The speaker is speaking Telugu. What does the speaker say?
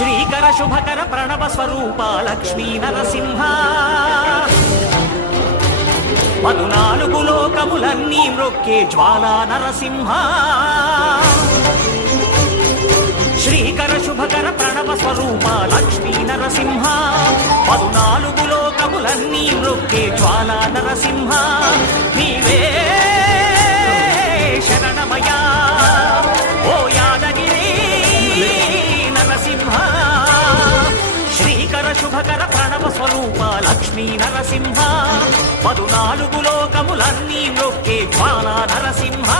శ్రీకర శుభకర ప్రణవ స్వరూప లక్ష్మీ నరసింహ పదునాలుగు లోకములన్నీ మ్రొక్కే జ్వాలా నరసింహ శ్రీకర శుభకర ప్రణవ స్వరూప లక్ష్మీ నరసింహ పదునాలుగు లోకములన్నీ మ్రొక్కే జ్వాలా నరసింహ నీవే శరణమయా ఓ యాదగిరి నరసింహ శ్రీకర శుభకర ప్రణవ స్వరూప లక్ష్మీ నరసింహ పదునాలుగు లోకములన్నీ మ్రొక్కే జ్వాలా నరసింహ